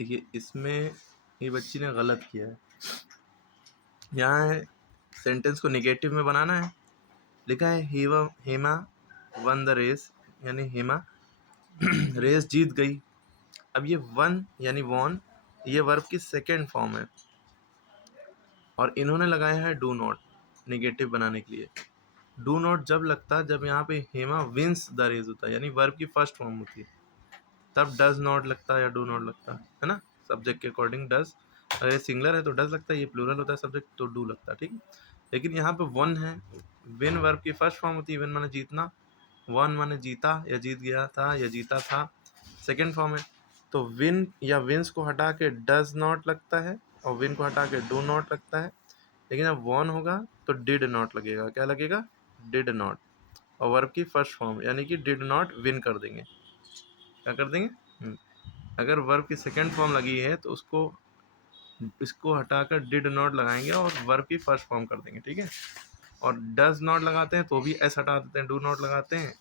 देखिए इसमें ये बच्ची ने गलत किया है। यहाँ है सेंटेंस को नेगेटिव में बनाना है, लिखा है हेमा वन द रेस, यानी हेमा रेस जीत गई। अब ये वन यानी वॉन, ये वर्ब की सेकेंड फॉर्म है और इन्होंने लगाया है डू नॉट नेगेटिव बनाने के लिए। डू नॉट जब लगता जब यहाँ पे हेमा विंस द रेस होता है, यानी वर्ब की फर्स्ट फॉर्म होती है, तब डज नॉट लगता या डू नॉट लगता है ना, सब्जेक्ट के अकॉर्डिंग डज। अगर ये सिंगलर है तो डज लगता है, ये प्लूरल होता है सब्जेक्ट तो डू लगता है, ठीक है। लेकिन यहाँ पे वन है, विन वर्ब की फर्स्ट फॉर्म होती है, विन माने जीतना, वन माने जीता या जीत गया था या जीता था, सेकेंड फॉर्म है। तो विन या विंस को हटा के डज नॉट लगता है और विन को हटा के डू नॉट लगता है। लेकिन जब वॉन होगा तो डिड नॉट लगेगा, क्या लगेगा, डिड नॉट, और वर्ब की फर्स्ट फॉर्म यानी कि डिड नॉट विन कर देंगे, क्या कर देंगे। अगर वर्ब की सेकेंड फॉर्म लगी है तो इसको हटाकर डिड नॉट लगाएंगे और वर्ब की फर्स्ट फॉर्म कर देंगे, ठीक है। और डज नॉट लगाते हैं तो भी एस हटा देते हैं, डू नॉट लगाते हैं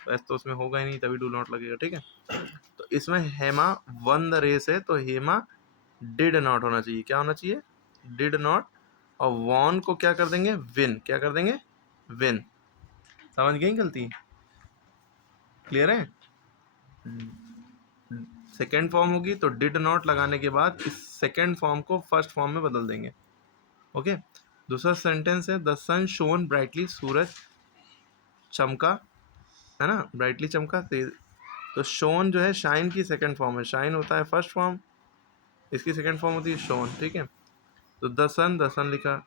तो एस तो उसमें होगा ही नहीं, तभी डू नॉट लगेगा, ठीक है। तो इसमें हेमा वन द रेस है तो हेमा डिड नॉट होना चाहिए, क्या होना चाहिए, डिड नॉट, और वॉन को क्या कर देंगे, विन, क्या कर देंगे, विन। समझ गई गलती, क्लियर है। सेकेंड फॉर्म होगी तो डिड नॉट लगाने के बाद इस सेकेंड फॉर्म को फर्स्ट फॉर्म में बदल देंगे, ओके। दूसरा सेंटेंस है द सन शोन ब्राइटली, सूरज चमका, है ना, ब्राइटली चमका तेज। तो शोन जो है शाइन की सेकंड फॉर्म है, शाइन होता है फर्स्ट फॉर्म, इसकी सेकंड फॉर्म होती है शोन, ठीक है। तो द सन लिखा।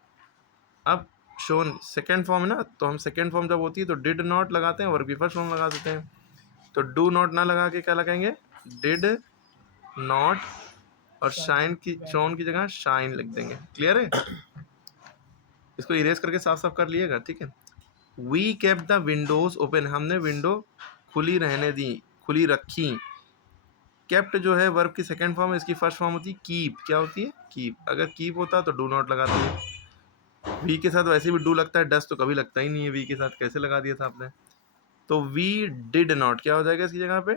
अब शोन सेकंड फॉर्म है ना, तो हम सेकंड फॉर्म जब होती है तो डिड नॉट लगाते हैं, वर्ब की फर्स्ट फॉर्म लगा देते हैं। तो डू नॉट ना लगा के क्या लगाएंगे, डिड नॉट, और शाइन की, शोन की जगह शाइन लिख देंगे, क्लियर है। इसको इरेज करके साफ साफ कर लिएगा, ठीक है। We kept the windows open, हमने विंडो खुली रहने दी, खुली रखी। केप्ट जो है वर्ब की सेकंड फॉर्म है, इसकी फर्स्ट फॉर्म होती है कीप, क्या होती है, कीप। अगर कीप होता तो डू नॉट लगाते हैं। वी के साथ वैसे भी डू लगता है, डस तो कभी लगता ही नहीं है, वी के साथ कैसे लगा दिया था आपने। तो वी डिड नॉट क्या हो जाएगा इसकी जगह पे,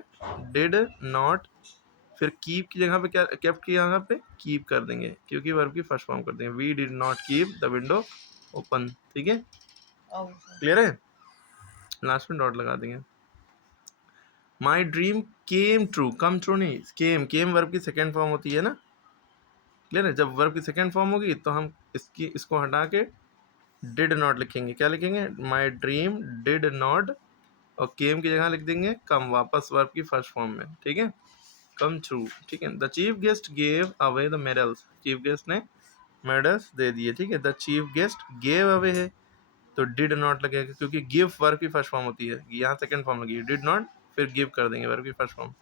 डिड नॉट, फिर कीप की जगह पे क्या, केप्ट की जगह पे कीप कर देंगे क्योंकि वर्ब की फर्स्ट फॉर्म कर देंगे, we did not keep the window open, ठीक है, क्लियर है। लास्ट में डॉट लगा देंगे। My dream came true, come true नहीं, केम वर्ब की सेकेंड फॉर्म होती है ना, क्लियर है। जब वर्ब की सेकेंड फॉर्म होगी तो हम इसको हटा के डिड नॉट लिखेंगे, क्या लिखेंगे, माई ड्रीम डिड नॉट, और केम की जगह लिख देंगे कम, वापस वर्ब की फर्स्ट फॉर्म में, ठीक है, कम ट्रू, ठीक है। The chief guest gave away the medals, chief guest ने मेडल्स दे दिए, ठीक है। The chief guest gave away है तो डिड नॉट लगेगा क्योंकि गिव वर्ब की फर्स्ट फॉर्म होती है, यहाँ सेकंड फॉर्म लगी है, डिड नॉट फिर गिव कर देंगे वर्ब की first form,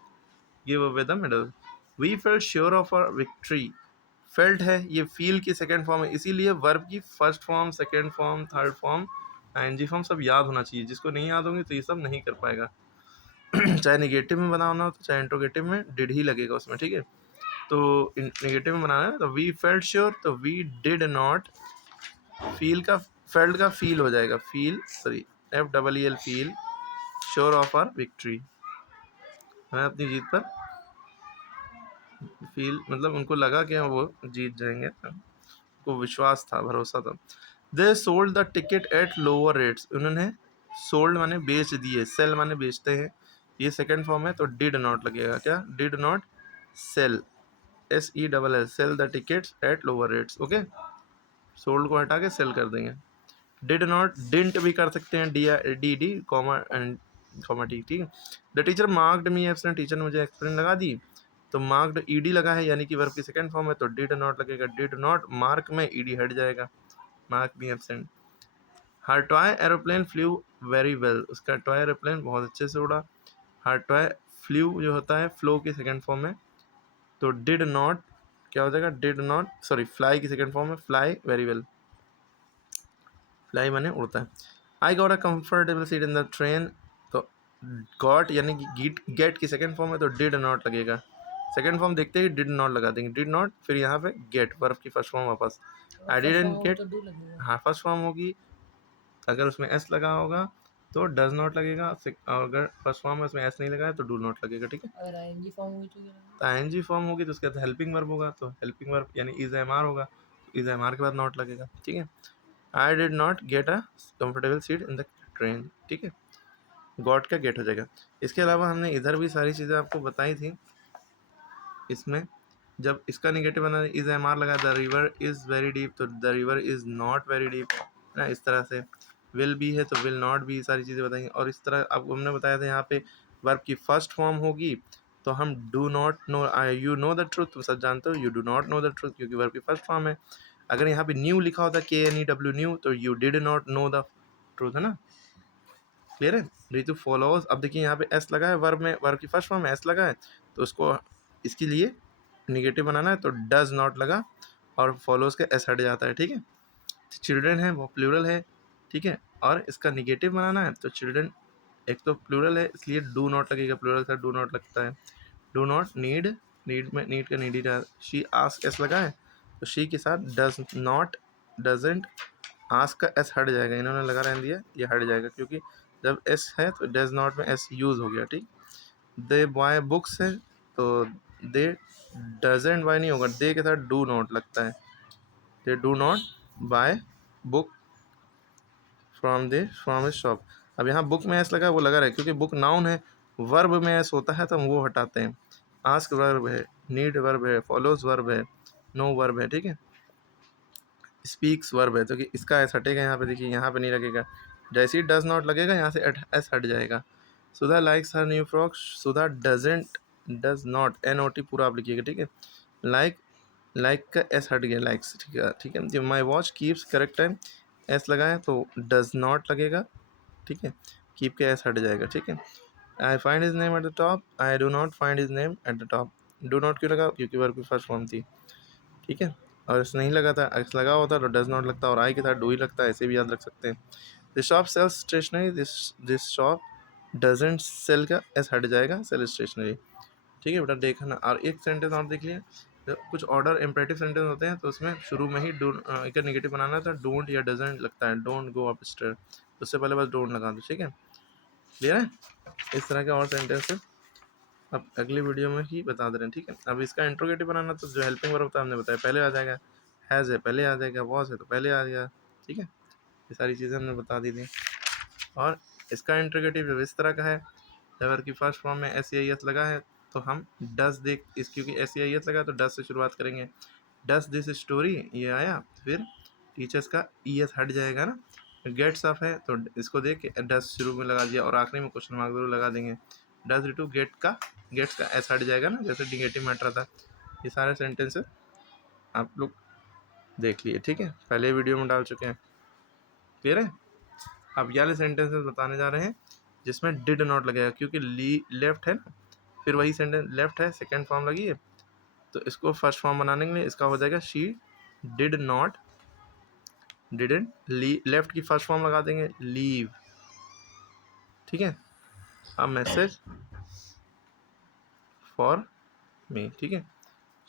give away the medal. We felt sure of our victory, felt है ये फील की सेकंड फॉर्म है, इसीलिए वर्ब की first form, second form, third form, ING form सब याद होना चाहिए, जिसको नहीं याद होंगे तो ये सब नहीं कर पाएगा। चाहे नेगेटिव में बनाना हो तो चाहे इंट्रोगेटिव में डिड ही लगेगा उसमें, ठीक है। तो नेगेटिव में बनाना है तो वी फेल्ट श्योर, तो वी डिड नॉट, फील का, फेल्ट का फील हो जाएगा, feel, sorry FEEL feel, sure of our victory, मैं अपनी जीत पर फील, मतलब उनको लगा कि वो जीत जाएंगे, को विश्वास था, भरोसा था। They sold the ticket eight lower rates, उन्होंने सोल्ड माने बेच दिए, सेल माने बेचते हैं, ये सेकंड फॉर्म है तो डिड नॉट लगेगा, क्या, did not sell, SELL, sell the tickets at lower rates, okay. Sold को हटा के सेल कर देंगे। डिड नॉट डिंट भी कर सकते हैं, DD comma and comma T, ठीक है। The teacher marked me absent, teacher ने मुझे एक्सप्लेन लगा दी तो मार्क्ड ED लगा है यानी कि वर्ब की सेकंड फॉर्म है तो डिड नॉट लगेगा, डिड नॉट मार्क में ED हट जाएगा, mark me absent. Her toy aeroplane flew very well, उसका टॉय एरोप्लेन बहुत अच्छे से उड़ा। हर टॉय फ्लू जो होता है फ्लो की सेकंड फॉर्म है तो डिड नॉट क्या हो जाएगा, डिड नॉट, सॉरी फ्लाई की सेकंड फॉर्म है, फ्लाई वेरी वेल, फ्लाई माने उड़ता है। I got a comfortable seat in the train, तो गॉट यानी कि गेट की सेकंड फॉर्म है तो डिड नॉट लगेगा, सेकंड फॉर्म देखते ही डिड नॉट लगा देंगे, डिड नॉट, फिर यहाँ पे गेट वर्ब की फर्स्ट फॉर्म वापस, आई डिडंट गेट, हाँ फर्स्ट फॉर्म होगी, अगर उसमें एस लगा होगा तो डज नॉट लगेगा, अगर फर्स्ट फॉर्म में उसमें एस नहीं लगा है तो डू नॉट लगेगा, ठीक है। अगर आईएनजी फॉर्म हुई तो तो आईएनजी फॉर्म होगी तो उसके बाद हेल्पिंग वर्ब होगा, तो हेल्पिंग वर्ब यानी इज एम आर होगा, इज एम आर के बाद नॉट लगेगा, ठीक है। I did not get a comfortable seat in the train, ठीक है, गॉट का गेट हो जाएगा। इसके अलावा हमने इधर भी सारी चीज़ें आपको बताई थी। इसमें जब इसका निगेटिव बना इज एम आर लगा, the river is very deep, तो the river is not very deep, है ना, इस तरह से। विल बी है तो विल नॉट बी, सारी चीज़ें बताएंगे। और इस तरह आपको हमने बताया था यहाँ पे वर्ब की फर्स्ट फॉर्म होगी तो हम do not know, you know the truth, तुम सब जानते हो, you do not know the truth, क्योंकि वर्ब की फर्स्ट फॉर्म है। अगर यहाँ पे न्यू लिखा होता KNEW न्यू, तो you did not know the truth, है ना, क्लियर है। ऋतु फॉलोज, अब देखिए यहाँ पे एस लगा है वर्ब में, वर्ब की फर्स्ट फॉर्म में एस लगा है, तो उसको इसके लिए निगेटिव बनाना है तो डज नॉट लगा और फॉलोज के एस हट जाता है, ठीक है। चिल्ड्रन है वो प्लूरल है, ठीक है, और इसका निगेटिव बनाना है तो चिल्ड्रन एक तो प्लूरल है इसलिए डू नॉट लगेगा, प्लूरल का डू नॉट लगता है। डू नॉट नीड, नीड में नीड का नीड ही रहा, शी आस्क एस लगा है तो शी के साथ डज नॉट, डजेंट, आस्क का एस हट जाएगा, इन्होंने लगा रहने दिया, ये हट जाएगा क्योंकि जब एस है तो डज नॉट में एस यूज़ हो गया, ठीक। दे बाय बुक्स है तो दे डजेंट बाय नहीं होगा, दे के साथ डू नॉट लगता है, they do not buy book from a shop. अब यहाँ बुक में एस लगा है वो लगा रहा है क्योंकि बुक नाउन है, वर्ब में एस होता है तो हम वो हटाते हैं। आस्क वर्ब है, नीड वर्ब है, फॉलोज वर्ब है, नो वर्ब है, ठीक है। स्पीक्स वर्ब है तो कि इसका एस हटेगा यहाँ पे, देखिए यहाँ पे नहीं लगेगा, जैसे ही डज नॉट लगेगा यहाँ से एस हट जाएगा। Sudha likes her new frock, Sudha doesn't, does not, NOT पूरा आप लिखिएगा, ठीक है। लाइक, लाइक का एस हट गया, लाइक्स, ठीक है, ठीक है। जब my watch keeps correct time, S लगा है तो डज नॉट लगेगा, ठीक है, कीप के एस हट जाएगा, ठीक है। I find his name at the top, I do not find his name at the top, do not क्यों लगा क्योंकि वर्ब की फर्स्ट फॉर्म थी, ठीक है। और इस नहीं लगा था, एक्स लगा होता तो डज नॉट लगता, और आई के साथ डू ही लगता है, ऐसे भी याद रख सकते हैं। This shop sells stationery, this shop doesn't sell का एस हट जाएगा, सेल स्टेशनरी, ठीक है बेटा, देखना। और एक सेंटेंस और देख लिए, कुछ ऑर्डर इम्परेटिव सेंटेंस होते हैं तो उसमें शुरू में ही डू एक निगेटिव बनाना था, डोंट या डजेंट लगता है, डोंट गो अप स्टेयर, उससे पहले बस डोंट लगा दो, ठीक है, क्लियर है। इस तरह के और सेंटेंस अब अगली वीडियो में ही बता दे रहे हैं, ठीक है। अब इसका इंट्रोगेटिव बनाना तो जो हेल्पिंग वर्ब होता है हमने बताया पहले आ जाएगा, हैज़ है पहले आ जाएगा, वॉज है तो पहले आ जाएगा, ठीक है, ये सारी चीज़ें हमने बता दी थी। और इसका इंट्रोगेटिव जब इस तरह का है, जब की फर्स्ट फॉर्म में SEIS लगा है तो हम डस देख इस, क्योंकि SEIS लगा तो डस से शुरुआत करेंगे, डस दिस स्टोरी, ये आया, फिर टीचर्स का ES हट जाएगा ना, गेट्स अप है तो इसको देख के डस शुरू में लगा दिया और आखिरी में क्वेश्चन मार्क जरूर लगा देंगे। डस रिटू गेट का, गेट्स का एस हट जाएगा ना, जैसे निगेटिव मैटर था। ये सारे सेंटेंसेस आप लोग देख लिए, ठीक है, पहले वीडियो में डाल चुके हैं, क्लियर है। अब ये वाले सेंटेंसेस बताने जा रहे हैं जिसमें डिड नॉट लगेगा, क्योंकि लेफ्ट है ना, फिर वही सेंटेंस लेफ्ट है, सेकेंड फॉर्म लगी है तो इसको फर्स्ट फॉर्म बनाने के लिए इसका हो जाएगा she did not, didn't, left की फर्स्ट फॉर्म लगा देंगे लीव, ठीक है, अ मैसेज फॉर मी, ठीक है,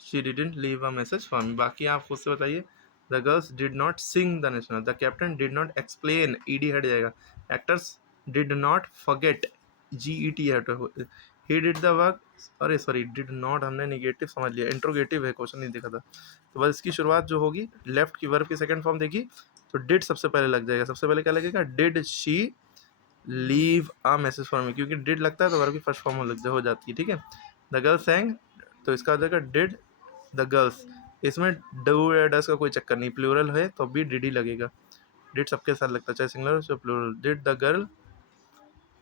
she didn't leave a message for me. बाकी आप खुद से बताइए। The girls did not sing the national, the captain did not explain, ED हट जाएगा, actors did not forget, GET हट, ही डिड द वर्क, अरे सॉरी डिड नॉट हमने निगेटिव समझ लिया, इंट्रोगेटिव है, क्वेश्चन नहीं देखा था, तो बस इसकी शुरुआत जो होगी लेफ्ट की वर्ब की सेकंड फॉर्म देखी तो डिड सबसे पहले लग जाएगा, सबसे पहले क्या लगेगा, did she leave a message for me, क्योंकि डिड लगता है तो वर्ब की फर्स्ट फॉर्म हो जाती है, ठीक है। द गर्ल सैंग तो इसका हो जाएगा डिड द गर्ल्स, इसमें डू या डस का कोई चक्कर नहीं, प्लूरल है तो भी डिड ही लगेगा, डिड सबके साथ लगता है चाहे सिंगुलर हो चाहे प्लूरल, डिड द गर्ल,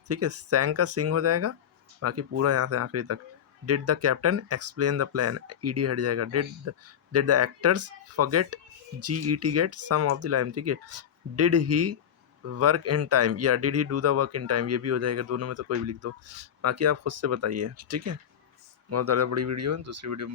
ठीक है, सैंग का सिंग हो जाएगा, बाकी पूरा यहाँ से आखिरी तक। Did the captain explain the plan, ED हट जाएगा, did the actors forget, GET get some of the line, ठीक है। Did he work in time या did he do the work in time, ये भी हो जाएगा, दोनों में तो कोई भी लिख दो, बाकी आप खुद से बताइए, ठीक है। बहुत ज़्यादा बड़ी वीडियो है, दूसरी वीडियो में